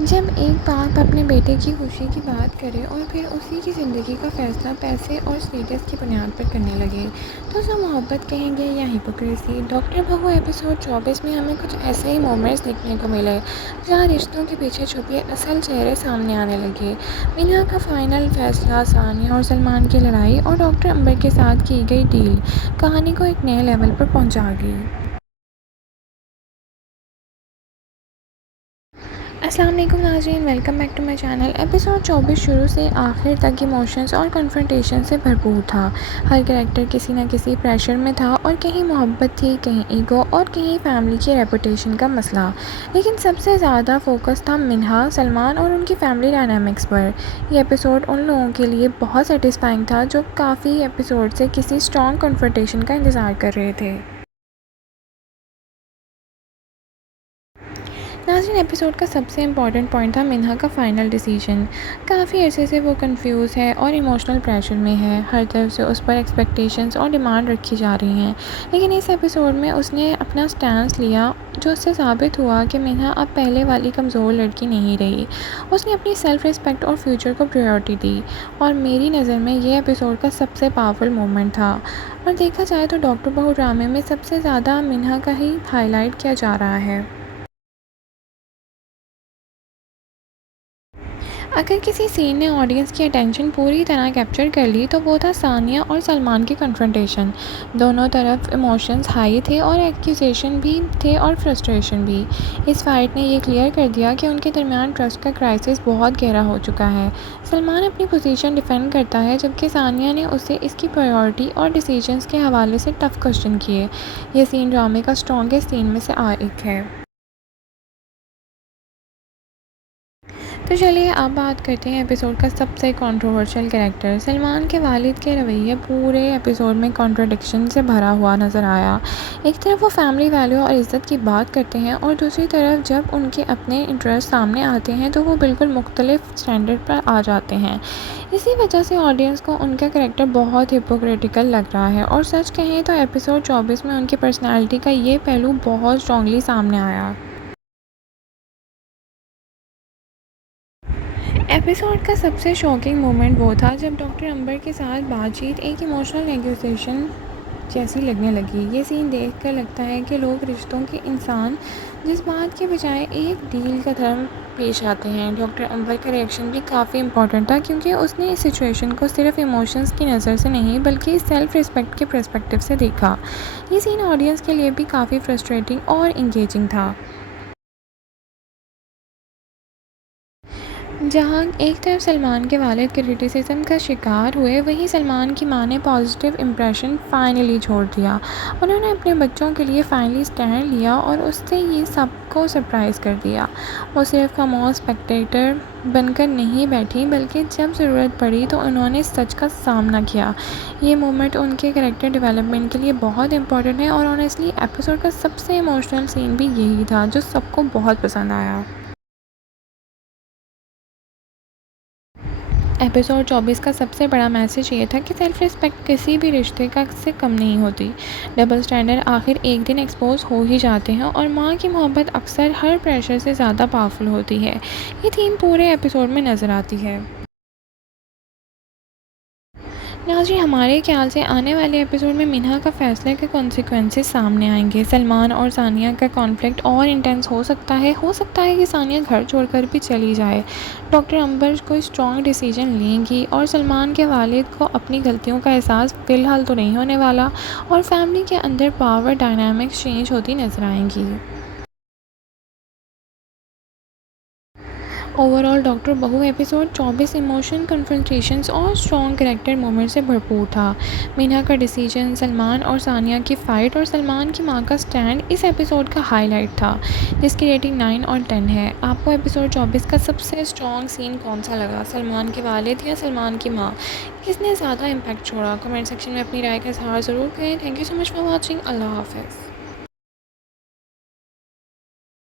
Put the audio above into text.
जब एक बाप अपने बेटे की खुशी की बात करे और फिर उसी की ज़िंदगी का फ़ैसला पैसे और स्टेटस की बुनियाद पर करने लगे, तो उसे मोहब्बत कहेंगे या हिपोक्रेसी। डॉक्टर बहू एपिसोड 24 में हमें कुछ ऐसे ही मोमेंट्स देखने को मिले जहाँ रिश्तों के पीछे छुपे असल चेहरे सामने आने लगे। मीना का फाइनल फैसला, सानिया और सलमान की लड़ाई और डॉक्टर अंबर के साथ की गई डील कहानी को एक नए लेवल पर पहुँचा गई। अस्सलाम वालेकुम नाज़रीन, welcome back to my channel. Episode 24 शुरू से आखिर तक इमोशंस और कन्फ्रंटेशन से भरपूर था। हर कैरेक्टर किसी न किसी प्रेशर में था और कहीं मोहब्बत थी, कहीं ईगो और कहीं फैमिली की रेपुटेशन का मसला। लेकिन सबसे ज़्यादा फोकस था मिन्हा, सलमान और उनकी फैमिली डायनामिक्स पर। ये एपिसोड उन लोगों के लिए बहुत सेटिस्फाइंग था जो काफ़ी एपिसोड से किसी स्ट्रॉन्ग कन्फ्रंटेशन का इंतज़ार कर रहे थे। नाज़रीन, एपिसोड का सबसे इम्पॉर्टेंट पॉइंट था मिन्हा का फ़ाइनल डिसीजन। काफ़ी अरसे से वो कंफ्यूज है और इमोशनल प्रेशर में है। हर तरफ से उस पर एक्सपेक्टेशंस और डिमांड रखी जा रही हैं, लेकिन इस एपिसोड में उसने अपना स्टैंस लिया, जो उससे साबित हुआ कि मिन्हा अब पहले वाली कमज़ोर लड़की नहीं रही। उसने अपनी सेल्फ़ रिस्पेक्ट और फ्यूचर को प्रायोरिटी दी और मेरी नज़र में ये एपिसोड का सबसे पावरफुल मोमेंट था। और देखा जाए तो डॉक्टर बहू ड्रामे में सबसे ज़्यादा मिन्हा का ही हाईलाइट किया जा रहा है। अगर किसी सीन ने ऑडियंस की अटेंशन पूरी तरह कैप्चर कर ली तो वो था सानिया और सलमान की कन्फ्रंटेशन। दोनों तरफ इमोशंस हाई थे और एक्यूजेशन भी थे और फ्रस्ट्रेशन भी। इस फाइट ने ये क्लियर कर दिया कि उनके दरमियान ट्रस्ट का क्राइसिस बहुत गहरा हो चुका है। सलमान अपनी पोजीशन डिफेंड करता है जबकि सानिया ने उसे इसकी प्रायोरिटी और डिसीजंस के हवाले से टफ क्वेश्चन किए। ये सीन ड्रामे का स्ट्रॉन्गेस्ट सीन में से एक है। तो चलिए अब बात करते हैं एपिसोड का सबसे कंट्रोवर्शियल कैरेक्टर। सलमान के वालिद के रवैये पूरे एपिसोड में कॉन्ट्रडिक्शन से भरा हुआ नज़र आया। एक तरफ वो फैमिली वैल्यू और इज़्ज़त की बात करते हैं और दूसरी तरफ जब उनके अपने इंटरेस्ट सामने आते हैं तो वो बिल्कुल मुख्तलिफ स्टैंडर्ड पर आ जाते हैं। इसी वजह से ऑडियंस को उनका कैरेक्टर बहुत हिपोक्रिटिकल लग रहा है और सच कहें तो एपिसोड 24 में उनकी पर्सनैलिटी का ये पहलू बहुत स्ट्रांगली सामने आया। एपिसोड का सबसे शॉकिंग मोमेंट वो था जब डॉक्टर अंबर के साथ बातचीत एक इमोशनल नेगोशिएशन जैसी लगने लगी। ये सीन देखकर लगता है कि लोग रिश्तों के इंसान जज्बात के बजाय एक डील का धर्म पेश आते हैं। डॉक्टर अंबर का रिएक्शन भी काफ़ी इंपॉर्टेंट था क्योंकि उसने इस सिचुएशन को सिर्फ इमोशंस की नज़र से नहीं बल्कि सेल्फ रिस्पेक्ट के पर्सपेक्टिव से देखा। ये सीन ऑडियंस के लिए भी काफ़ी फ्रस्ट्रेटिंग और इंगेजिंग था। जहाँ एक तरफ सलमान के वालिद क्रिटिसिज्म का शिकार हुए, वहीं सलमान की मां ने पॉजिटिव इम्प्रेशन फाइनली छोड़ दिया। उन्होंने अपने बच्चों के लिए फाइनली स्टैंड लिया और उससे ये सबको सरप्राइज़ कर दिया। वो सिर्फ खामोश स्पेक्टेटर बनकर नहीं बैठी बल्कि जब ज़रूरत पड़ी तो उन्होंने सच का सामना किया। ये मोमेंट उनके कैरेक्टर डेवलपमेंट के लिए बहुत इंपॉर्टेंट है और ऑनेस्टली एपिसोड का सबसे इमोशनल सीन भी यही था जो सबको बहुत पसंद आया। एपिसोड 24 का सबसे बड़ा मैसेज ये था कि सेल्फ रिस्पेक्ट किसी भी रिश्ते का से कम नहीं होती। डबल स्टैंडर्ड आखिर एक दिन एक्सपोज हो ही जाते हैं और माँ की मोहब्बत अक्सर हर प्रेशर से ज़्यादा पावरफुल होती है। ये थीम पूरे एपिसोड में नज़र आती है। नाज़रीन, हमारे ख्याल से आने वाले एपिसोड में मिन्हा का फ़ैसले के कॉन्सिक्वेंसेस सामने आएंगे। सलमान और सानिया का कॉन्फ्लिक्ट और इंटेंस हो सकता है कि सानिया घर छोड़कर भी चली जाए। डॉक्टर अंबर कोई स्ट्रॉन्ग डिसीजन लेंगी और सलमान के वालिद को अपनी गलतियों का एहसास फ़िलहाल तो नहीं होने वाला और फैमिली के अंदर पावर डायनामिक्स चेंज होती नज़र आएंगी। ओवरऑल डॉक्टर बहू एपिसोड 24 इमोशन कन्फ्रंटेशंस और स्ट्रॉन्ग कैरेक्टर मोमेंट से भरपूर था। मीना का डिसीजन, सलमान और सानिया की फ़ाइट और सलमान की मां का स्टैंड इस एपिसोड का हाईलाइट था, जिसकी रेटिंग 9 और 10 है। आपको एपिसोड 24 का सबसे स्ट्रॉन्ग सीन कौन सा लगा, सलमान के वालिद या सलमान की माँ? किसने ज़्यादा इम्पैक्ट छोड़ा? कमेंट सेक्शन में अपनी राय का इजहार ज़रूर करें। Thank you so much for watching. Allah हाफ़िज़।